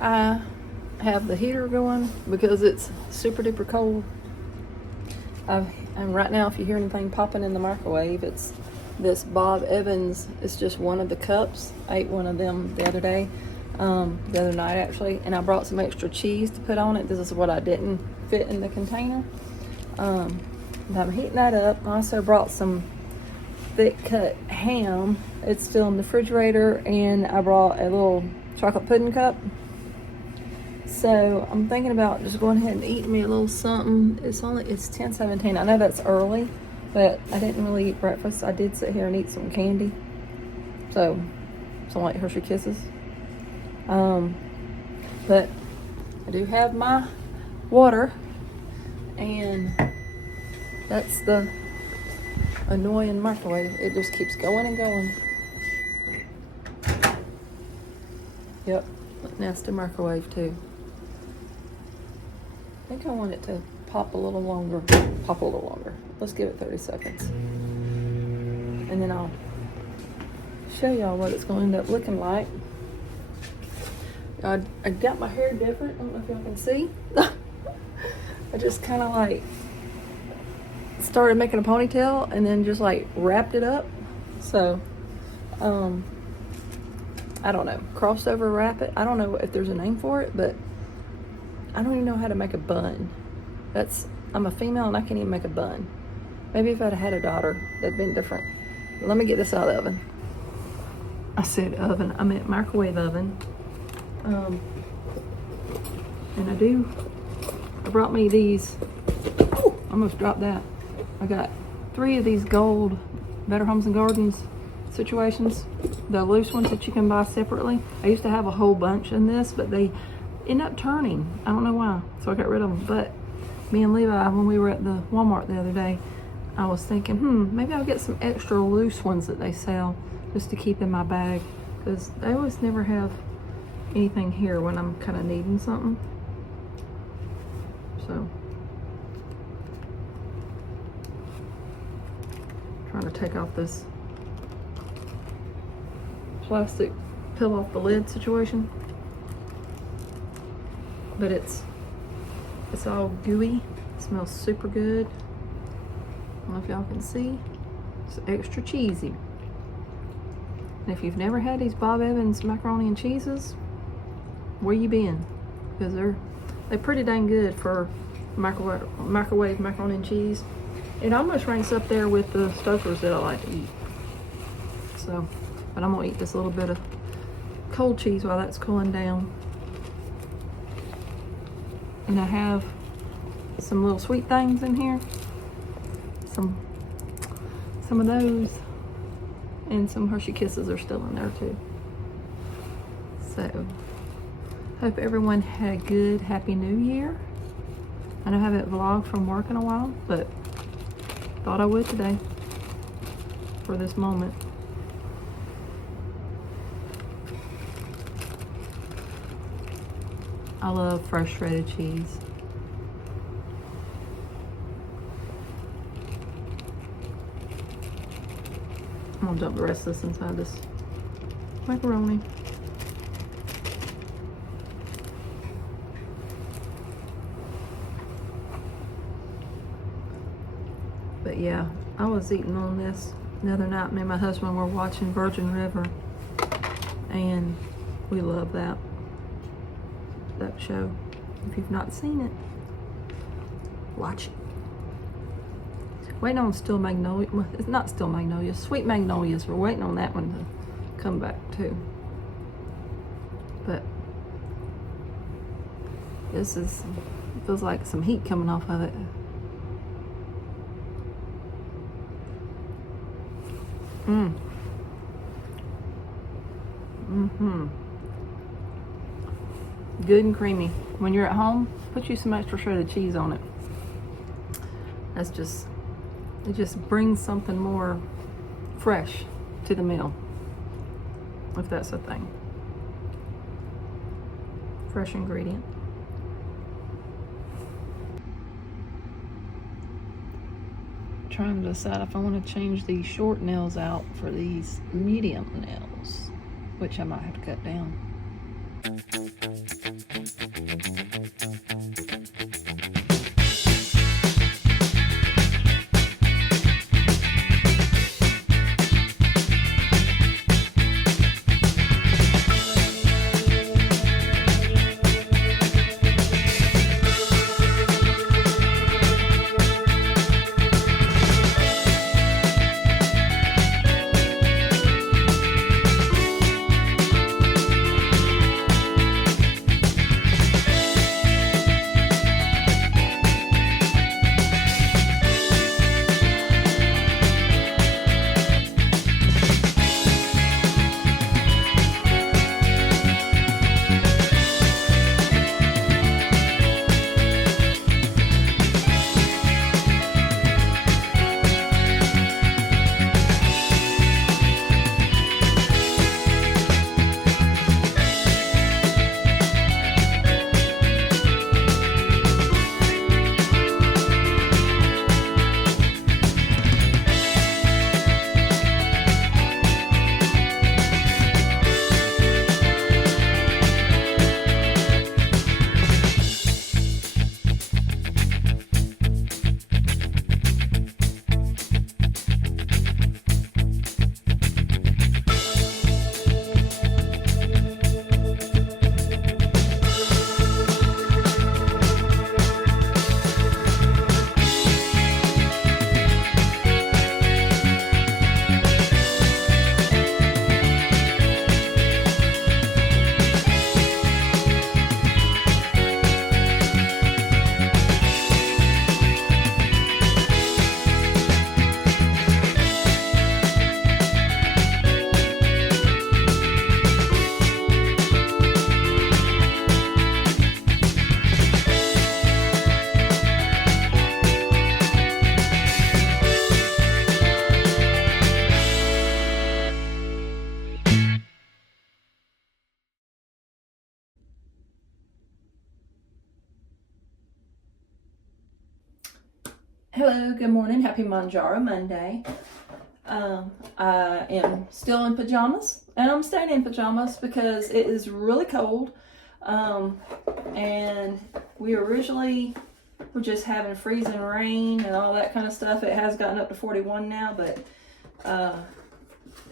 I have the heater going because it's super duper cold. And right now, if you hear anything popping in the microwave, it's this Bob Evans. It's just one of the cups. I ate one of them the other day, the other night actually, and I brought some extra cheese to put on it. This is what I didn't fit in the container. And I'm heating that up. I also brought some thick cut ham. It's still in the refrigerator, and I brought a little chocolate pudding cup. So I'm thinking about just going ahead and eating me a little something. It's 10:17. I know that's early, but I didn't really eat breakfast. I did sit here and eat some candy. So something like Hershey Kisses. But I do have my water, and that's the annoying microwave. It just keeps going and going. Yep, nasty microwave too. I think I want it to pop a little longer. Let's give it 30 seconds. And then I'll show y'all what it's going to end up looking like. I got my hair different. I don't know if y'all can see. I just kind of like started making a ponytail and then just like wrapped it up. So, I don't know. Crossover wrap it. I don't know if there's a name for it, but I don't even know how to make a bun. I'm a female and I can't even make a bun. Maybe if I'd had a daughter, that'd been different. But let me get this out of the oven. I said oven, I meant microwave oven. And I brought me these. Oh, almost dropped that. I got 3 of these gold Better Homes and Gardens situations, the loose ones that you can buy separately. I used to have a whole bunch in this, but they end up turning. I don't know why, so I got rid of them. But me and Levi, when we were at the Walmart the other day, I was thinking, maybe I'll get some extra loose ones that they sell just to keep in my bag, because they always never have anything here when I'm kind of needing something. So trying to take off this plastic peel off the lid situation, but it's all gooey. It smells super good. I don't know if y'all can see. It's extra cheesy. And if you've never had these Bob Evans macaroni and cheeses, where you been? Because they're pretty dang good for microwave macaroni and cheese. It almost ranks up there with the Stouffer's that I like to eat. So, but I'm gonna eat this little bit of cold cheese while that's cooling down. And I have some little sweet things in here. Some of those. And some Hershey Kisses are still in there too. So, hope everyone had a good, happy new year. I know I haven't vlogged from work in a while, but thought I would today for this moment. I love fresh shredded cheese. I'm gonna dump the rest of this inside this macaroni. But yeah, I was eating on this the other night. Me and my husband were watching Virgin River, and we love that show. If you've not seen it, watch it. Waiting on Still Magnolia. Well, it's not Still Magnolia. Sweet Magnolias. We're waiting on that one to come back too. But this feels like some heat coming off of it. Good and creamy. When you're at home, put you some extra shredded cheese on it. It just brings something more fresh to the meal, if that's a thing. Fresh ingredient. Trying to decide if I want to change these short nails out for these medium nails, which I might have to cut down. Hello, good morning. Happy Manjaro Monday. I am still in pajamas, and I'm staying in pajamas because it is really cold. And we originally were just having freezing rain and all that kind of stuff. It has gotten up to 41 now, but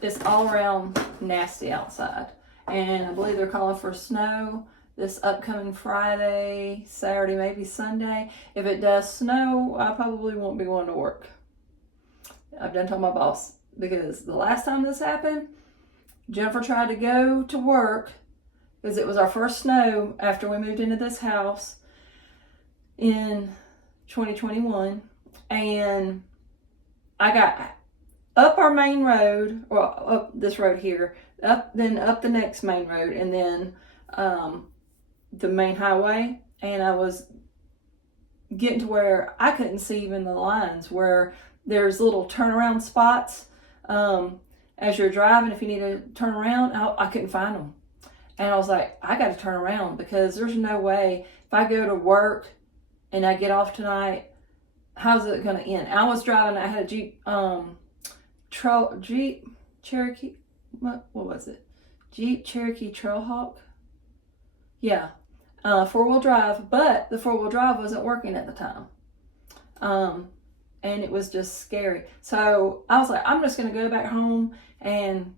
it's all around nasty outside. And I believe they're calling for snow this upcoming Friday, Saturday, maybe Sunday. If it does snow, I probably won't be going to work. I've done told my boss, because the last time this happened, Jennifer tried to go to work because it was our first snow after we moved into this house in 2021. And I got up our main road, or up this road here, up the next main road, and then the main highway, and I was getting to where I couldn't see even the lines, where there's little turnaround spots as you're driving. If you need to turn around, I couldn't find them. And I was like, I got to turn around, because there's no way, if I go to work and I get off tonight, how's it going to end? I was driving, I had a Jeep Cherokee, what was it? Jeep Cherokee Trailhawk? Yeah, 4-wheel drive, but the 4-wheel drive wasn't working at the time. And it was just scary. So I was like, I'm just going to go back home and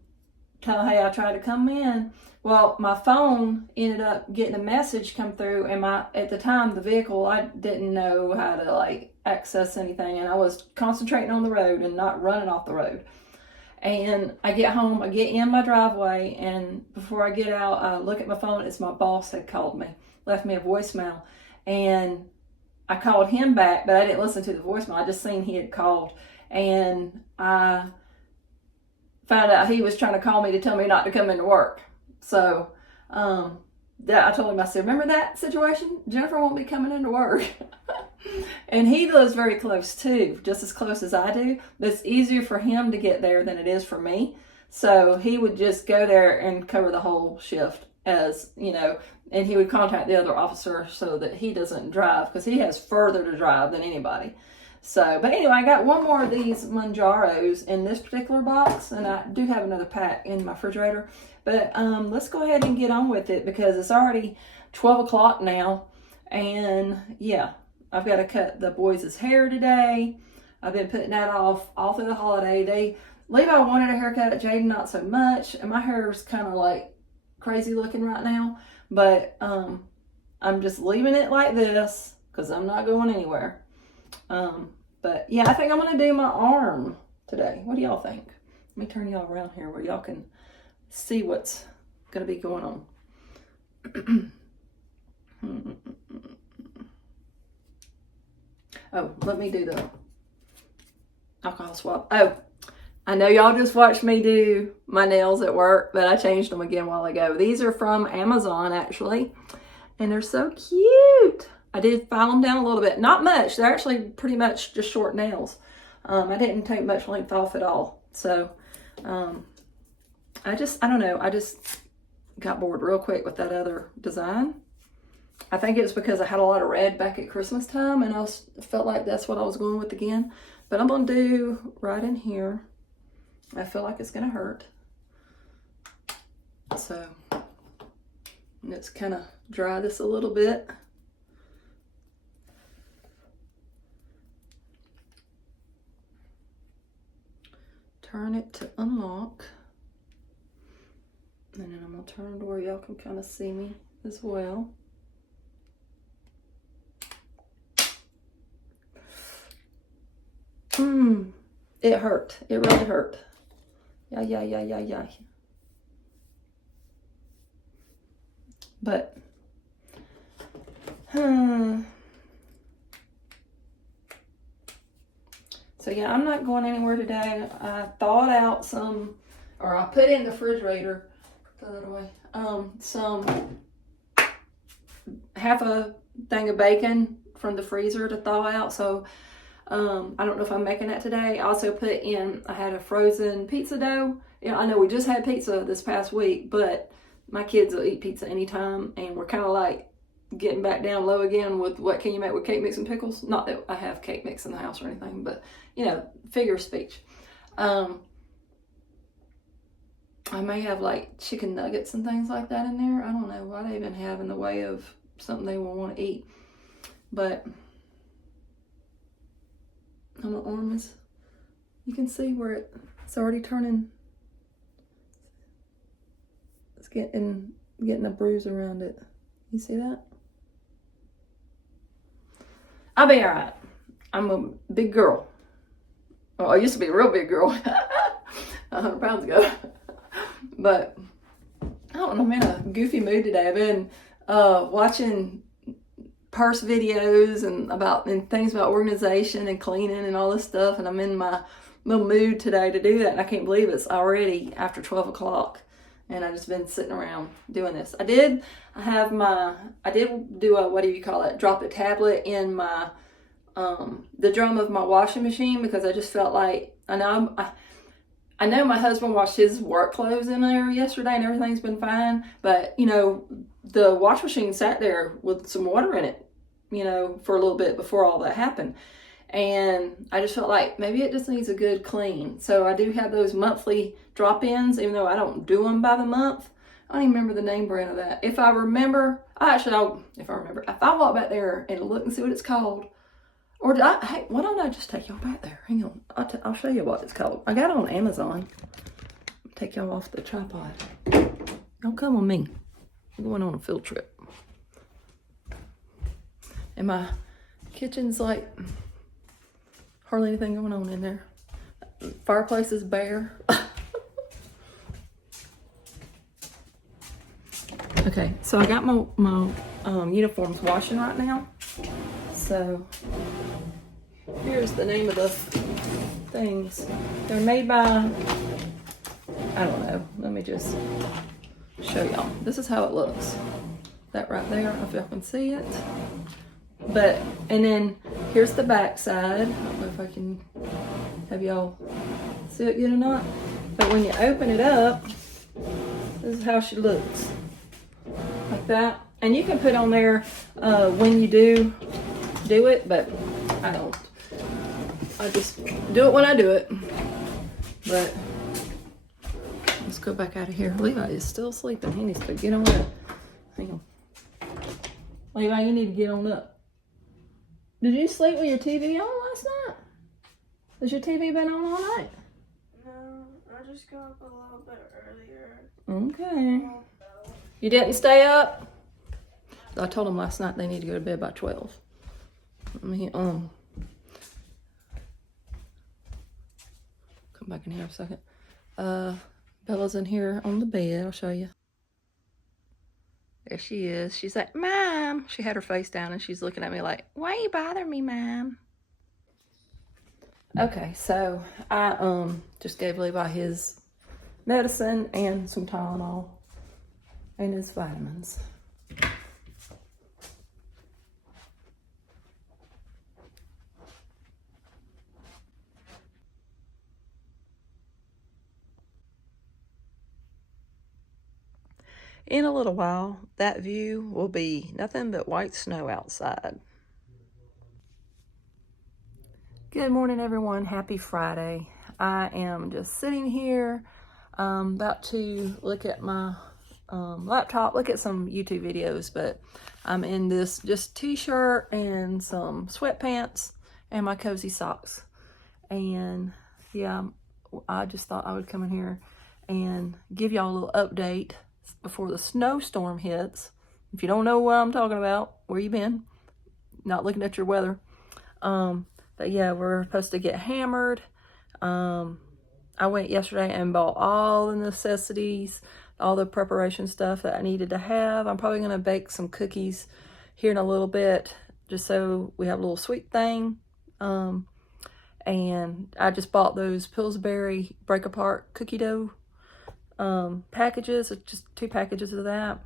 tell, hey, I tried to come in. Well, my phone ended up getting a message come through, and at the time, the vehicle, I didn't know how to like access anything, and I was concentrating on the road and not running off the road. And I get home, I get in my driveway, and before I get out, I look at my phone. It's my boss had called me, left me a voicemail, and I called him back, but I didn't listen to the voicemail. I just seen he had called, and I found out he was trying to call me to tell me not to come into work. So I told him, I said, remember that situation? Jennifer won't be coming into work. And he lives very close too, just as close as I do. But it's easier for him to get there than it is for me. So he would just go there and cover the whole shift, as you know, and he would contact the other officer so that he doesn't drive, because he has further to drive than anybody. So, but anyway, I got one more of these Manjaros in this particular box, and I do have another pack in my refrigerator. But let's go ahead and get on with it, because it's already 12 o'clock now. And yeah, I've got to cut the boys' hair today. I've been putting that off all through the holiday. Levi wanted a haircut, Jaden not so much. And my hair is kind of like crazy looking right now. But I'm just leaving it like this, because I'm not going anywhere. But yeah, I think I'm going to do my arm today. What do y'all think? Let me turn y'all around here where y'all can see what's going to be going on. Oh, let me do the alcohol swab. Oh, I know y'all just watched me do my nails at work, but I changed them again a while ago. These are from Amazon, actually, and they're so cute. I did file them down a little bit. Not much. They're actually pretty much just short nails. I didn't take much length off at all. So, I don't know. I just got bored real quick with that other design. I think it was because I had a lot of red back at Christmas time, and I felt like that's what I was going with again. But I'm going to do right in here. I feel like it's going to hurt. So, let's kind of dry this a little bit. Turn it to unlock. And then I'm going to turn to where y'all can kind of see me as well. It hurt. It really hurt. Yeah. But, so yeah, I'm not going anywhere today. I thawed out some, or I put in the refrigerator, throw that away, some half a thing of bacon from the freezer to thaw out. So I don't know if I'm making that today. I also put in, I had a frozen pizza dough. You know, I know we just had pizza this past week, but my kids will eat pizza anytime, and we're kind of like getting back down low again with what can you make with cake mix and pickles. Not that I have cake mix in the house or anything, but you know, figure of speech. I may have like chicken nuggets and things like that in there. I don't know what I even have in the way of something they will want to eat. But on my arm is, you can see where it's already turning. It's getting a bruise around it. You see that? I'll be all right. I'm a big girl. Well, I used to be a real big girl 100 pounds ago. But I don't know, I'm in a goofy mood today. I've been watching purse videos and things about organization and cleaning and all this stuff, and I'm in my little mood today to do that, and I can't believe it's already after 12 o'clock and I've just been sitting around doing this. I did do a, what do you call it, drop a tablet in my the drum of my washing machine, because I just felt like, I know my husband washed his work clothes in there yesterday and everything's been fine, but you know, the wash machine sat there with some water in it, you know, for a little bit before all that happened. And I just felt like maybe it just needs a good clean. So I do have those monthly drop-ins, even though I don't do them by the month. I don't even remember the name brand of that. If I remember, if I walk back there and look and see what it's called, or hey, why don't I just take y'all back there? Hang on, I'll show you what it's called. I got it on Amazon. Take y'all off the tripod. Don't come with me. I'm going on a field trip. And my kitchen's like hardly anything going on in there. Fireplace is bare. Okay, so I got my uniforms washing right now. So here's the name of the things. They're made by, I don't know. Let me just show y'all. This is how it looks. That right there, I don't know if y'all can see it. But, and then here's the back side. I don't know if I can have y'all see it good or not. But when you open it up, this is how she looks. Like that. And you can put on there when you do it, but I don't. I just do it when I do it. But let's go back out of here. Levi is still sleeping. He needs to get on up. Hang on. Levi, you need to get on up. Did you sleep with your TV on last night? Has your TV been on all night? No, I just got up a little bit earlier. Okay. You didn't stay up? I told them last night they need to go to bed by 12. Let me come back in here a second. Bella's in here on the bed. I'll show you. There she is. She's like, Mom. She had her face down and she's looking at me like, why you bother me, Mom? Okay, so I just gave Levi his medicine and some Tylenol and his vitamins. In a little while, that view will be nothing but white snow outside. Good morning, everyone. Happy Friday. I am just sitting here, about to look at my laptop, look at some YouTube videos, but I'm in this just t-shirt and some sweatpants and my cozy socks. And yeah, I just thought I would come in here and give y'all a little update before the snowstorm hits. If you don't know what I'm talking about, where you been? Not looking at your weather. But yeah, we're supposed to get hammered. I went yesterday and bought all the necessities, all the preparation stuff that I needed to have. I'm probably going to bake some cookies here in a little bit, just so we have a little sweet thing. And I just bought those Pillsbury break apart cookie dough packages, just 2 packages of that,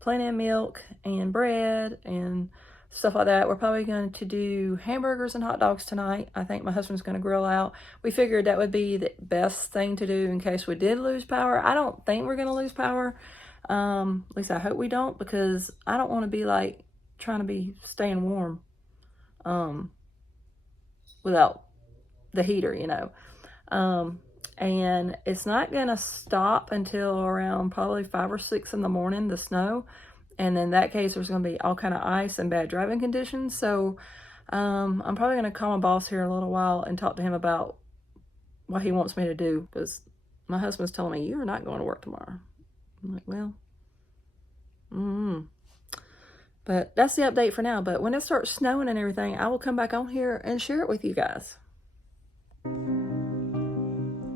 plenty of milk and bread and stuff like that. We're probably going to do hamburgers and hot dogs tonight. I think my husband's going to grill out. We figured that would be the best thing to do in case we did lose power. I don't think we're going to lose power. At least I hope we don't, because I don't want to be like trying to be staying warm without the heater, you know. And it's not gonna stop until around probably 5 or 6 in the morning, the snow. And in that case, there's gonna be all kind of ice and bad driving conditions. So I'm probably gonna call my boss here in a little while and talk to him about what he wants me to do, because my husband's telling me, you're not going to work tomorrow. I'm like, well, but that's the update for now. But when it starts snowing and everything, I will come back on here and share it with you guys.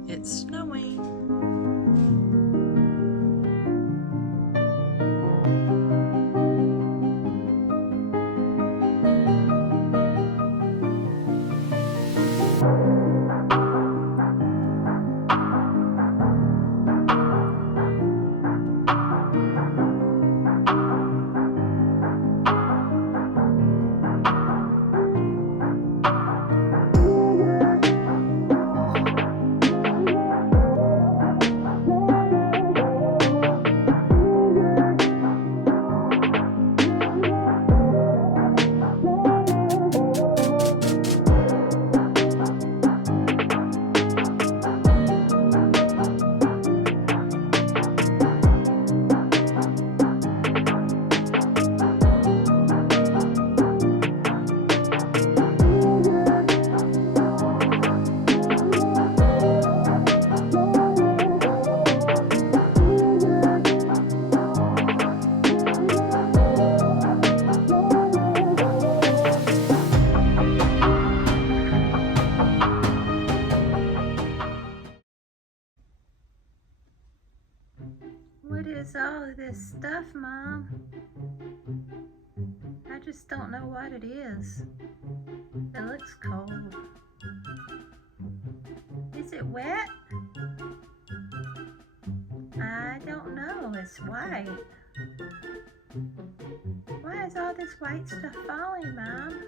It's snowing. What is all of this stuff, Mom? I just don't know what it is. It looks cold. Is it wet? I don't know. It's white. Why is all this white stuff falling, Mom?